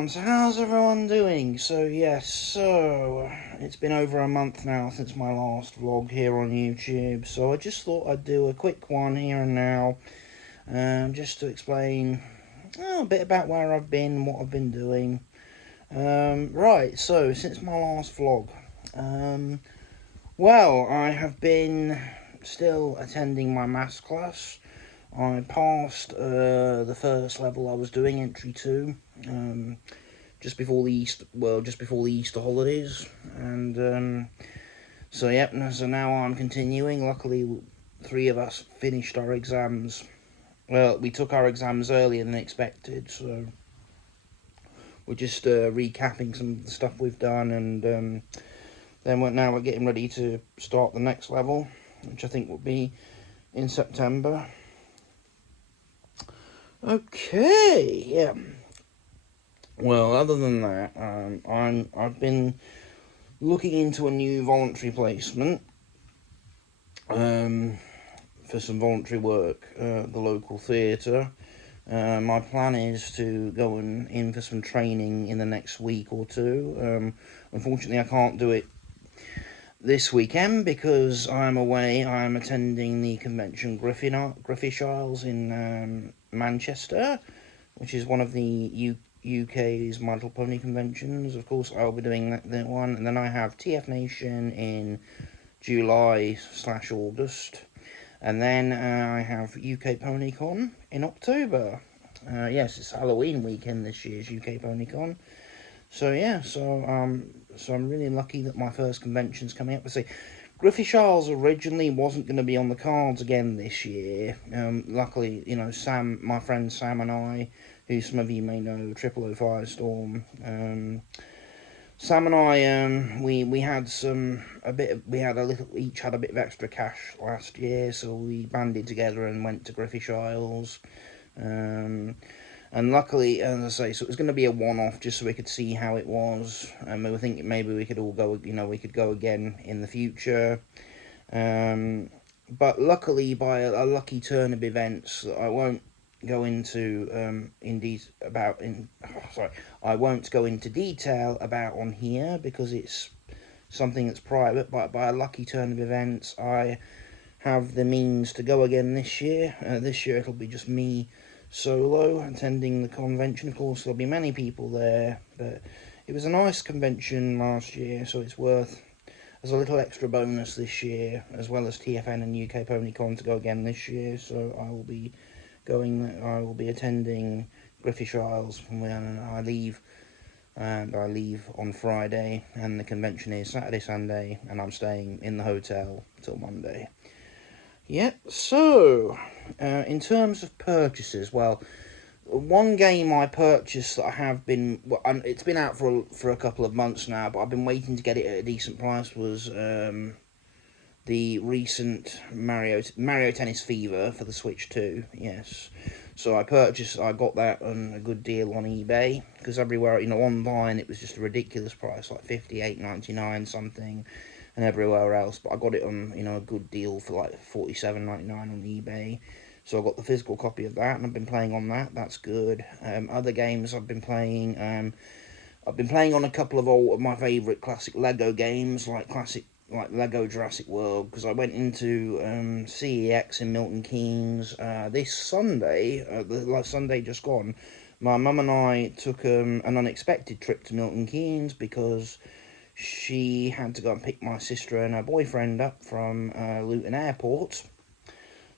everyone, so how's everyone doing? It's been over a month now since my last vlog here on YouTube, so I just thought I'd do a quick one here and now, just to explain a bit about where I've been, what I've been doing. So since my last vlog, I have been still attending my maths class. I passed the first level I was doing, entry 2, just before the Easter holidays, and so now I'm continuing. Luckily, 3 of us finished our exams. Well, we took our exams earlier than expected, so we're just recapping some of the stuff we've done, and then we're getting ready to start the next level, which I think will be in September. Okay, yeah. Well, other than that, I've been looking into a new voluntary placement for some voluntary work at the local theatre. My plan is to go in for some training in the next week or two. Unfortunately, I can't do it this weekend because I'm away. I'm attending the convention Griffish Isles in Manchester, which is one of the UK's My Little Pony conventions. Of course, I'll be doing that one, and then I have TF Nation in July/August, and then I have UK PonyCon in October. Yes, it's Halloween weekend this year's UK PonyCon. So I'm really lucky that my first convention's coming up. Griffish Isles originally wasn't going to be on the cards again this year. Luckily, my friend Sam and I, who some of you may know, 000 Firestorm. Sam and I, we had each had a bit of extra cash last year, so we banded together and went to Griffish Isles. And luckily, as I say, so it was going to be a one-off just so we could see how it was. And we were thinking maybe we could all go, we could go again in the future. But luckily, by a lucky turn of events that I won't go into I won't go into detail about on here because it's something that's private. But by a lucky turn of events, I have the means to go again this year. This year it'll be just me solo attending the convention. Of course, there'll be many people there, but it was a nice convention last year, so it's worth as a little extra bonus this year, as well as TFN and UK PonyCon to go again this year. So I will be attending Griffish Isles from when I leave. And I leave on Friday, and the convention is Saturday, Sunday, and I'm staying in the hotel till Monday. Yep, so, in terms of purchases, well, one game I purchased that I have been, it's been out for a couple of months now, but I've been waiting to get it at a decent price, was the recent Mario Tennis Fever for the Switch 2, yes. So I got that on a good deal on eBay, because everywhere, online it was just a ridiculous price, like $58.99 something, and everywhere else, but I got it on, a good deal for like $47.99 on eBay. So I got the physical copy of that, and I've been playing on that. That's good. Other games I've been playing on a couple of my favourite classic Lego games, like Lego Jurassic World, because I went into CEX in Milton Keynes this Sunday, the Sunday just gone. My mum and I took an unexpected trip to Milton Keynes because she had to go and pick my sister and her boyfriend up from Luton Airport.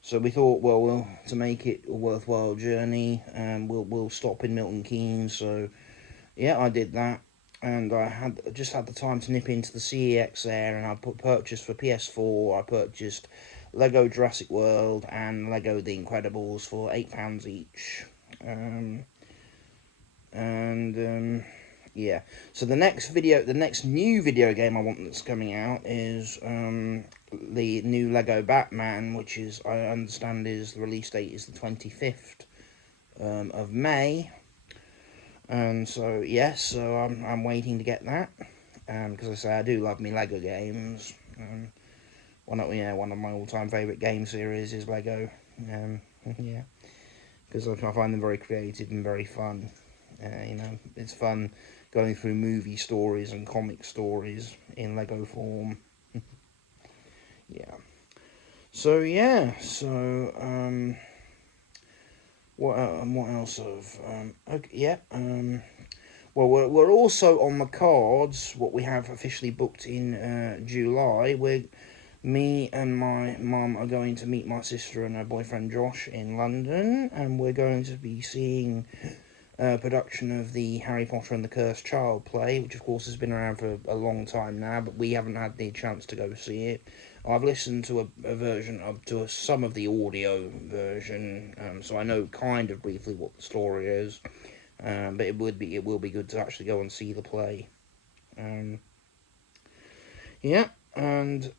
So we thought, well, to make it a worthwhile journey, we'll stop in Milton Keynes. So yeah, I did that, and I just had the time to nip into the CEX there, and I purchased for PS4. I purchased Lego Jurassic World and Lego The Incredibles for £8 each. Yeah, so the next new video game I want that's coming out is the new Lego Batman, which I understand the release date is the 25th of May. And so yes, so I'm waiting to get that, because I say I do love me Lego games. One of my all-time favourite game series is Lego. Yeah, because I find them very creative and very fun. You know, it's fun going through movie stories and comic stories in Lego form. Yeah. So yeah. So what else of okay, yeah. Well, we're also on the cards. What we have officially booked in July. Me and my mum are going to meet my sister and her boyfriend Josh in London, and we're going to be seeing a production of the Harry Potter and the Cursed Child play, which of course has been around for a long time now, but we haven't had the chance to go see it. I've listened to a version of some of the audio version, so I know kind of briefly what the story is. But it will be good to actually go and see the play. Um, yeah, and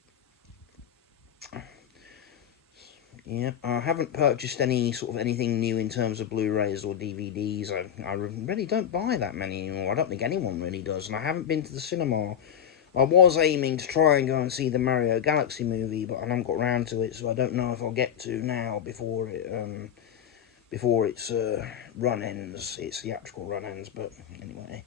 yeah, I haven't purchased any sort of anything new in terms of Blu-rays or DVDs. I really don't buy that many anymore. I don't think anyone really does, and I haven't been to the cinema. I was aiming to try and go and see the Mario Galaxy movie, but I haven't got round to it, so I don't know if I'll get to now before its run ends, its theatrical run ends. But anyway,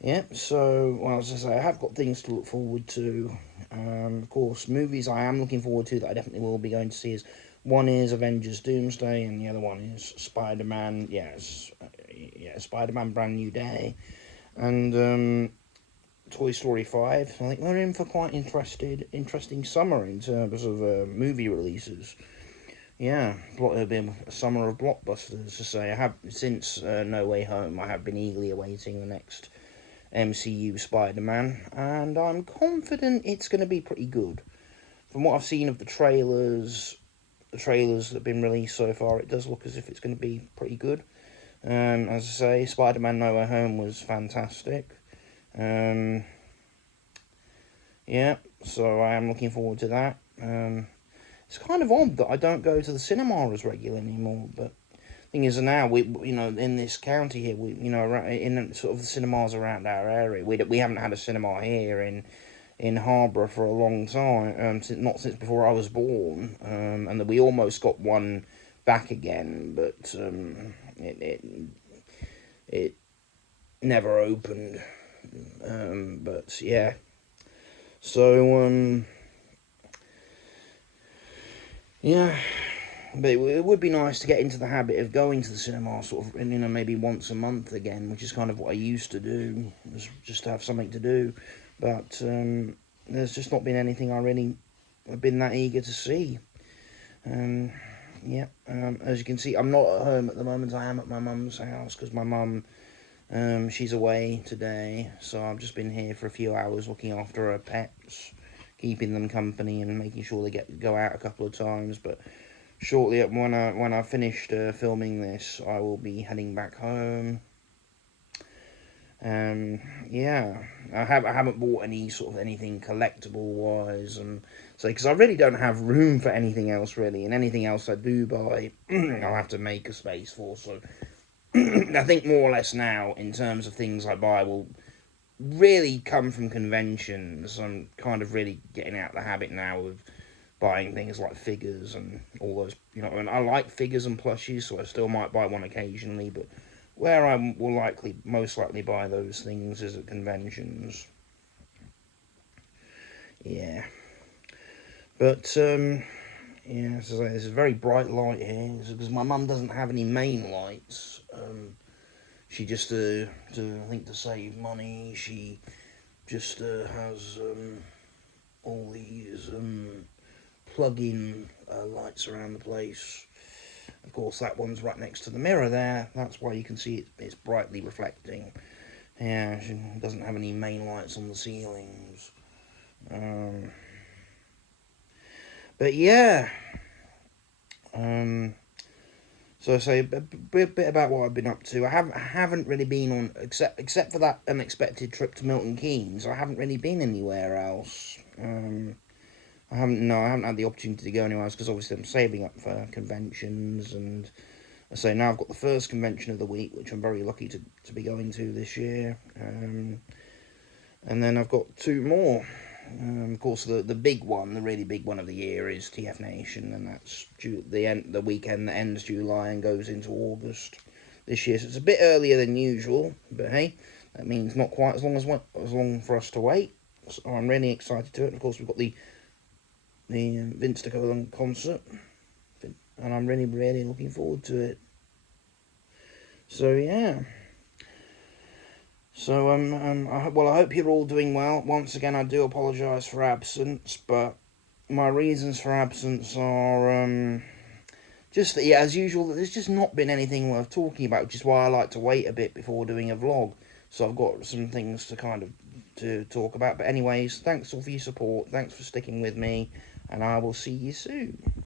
yeah. So, well, as I say, I have got things to look forward to. Of course, movies I am looking forward to that I definitely will be going to see is one is Avengers Doomsday, and the other one is Spider-Man. Yes, yeah, Spider-Man Brand New Day, and Toy Story 5. I think we're in for quite interesting summer in terms of movie releases. Yeah, it'll be a summer of blockbusters. To say, I have since No Way Home, I have been eagerly awaiting the next MCU Spider-Man, and I'm confident it's going to be pretty good. From what I've seen of the trailers that have been released so far, it does look as if it's going to be pretty good. As I say, Spider-Man No Way Home was fantastic. Yeah, so I am looking forward to that. It's kind of odd that I don't go to the cinema as regularly anymore, but thing is now in this county here, in sort of the cinemas around our area, we haven't had a cinema here in Harborough for a long time, not since before I was born, and that we almost got one back again, but it never opened. But yeah, so yeah. But it would be nice to get into the habit of going to the cinema sort of, maybe once a month again, which is kind of what I used to do, just to have something to do. But there's just not been anything I really have been that eager to see. Yeah, as you can see, I'm not at home at the moment. I am at my mum's house because my mum, she's away today. So I've just been here for a few hours looking after her pets, keeping them company and making sure they go out a couple of times. But shortly when I finished filming this, I will be heading back home. Yeah, I haven't bought any sort of anything collectible wise, and so because I really don't have room for anything else really, and anything else I do buy, I'll have to make a space for. So I think more or less now, in terms of things I buy, will really come from conventions. I'm kind of really getting out the habit now of buying things like figures and all those, and I like figures and plushies, so I still might buy one occasionally, but where I will most likely buy those things is at conventions. Yeah. But, yeah, so there's a very bright light here, because my mum doesn't have any main lights. She just, I think to save money, she just has all these plug-in lights around the place. Of course, that one's right next to the mirror there. That's why you can see it's brightly reflecting. Yeah, she doesn't have any main lights on the ceilings. But yeah. So I say a bit about what I've been up to. I haven't really been on, except for that unexpected trip to Milton Keynes. I haven't really been anywhere else. I haven't had the opportunity to go anywhere else because obviously I'm saving up for conventions, and I say now I've got the first convention of the week, which I'm very lucky to be going to this year, and then I've got two more. Of course, the big one, the really big one of the year is TF Nation, and that's the weekend that ends July and goes into August. this year. So it's a bit earlier than usual, but hey, that means not quite as long for us to wait. So I'm really excited to it. And of course, we've got the Vince DeCola concert, and I'm really looking forward to it. So yeah. So I hope you're all doing well. Once again, I do apologise for absence, but my reasons for absence are just that, yeah, as usual, there's just not been anything worth talking about, which is why I like to wait a bit before doing a vlog. So I've got some things to kind of to talk about. But anyways, thanks all for your support. Thanks for sticking with me, and I will see you soon.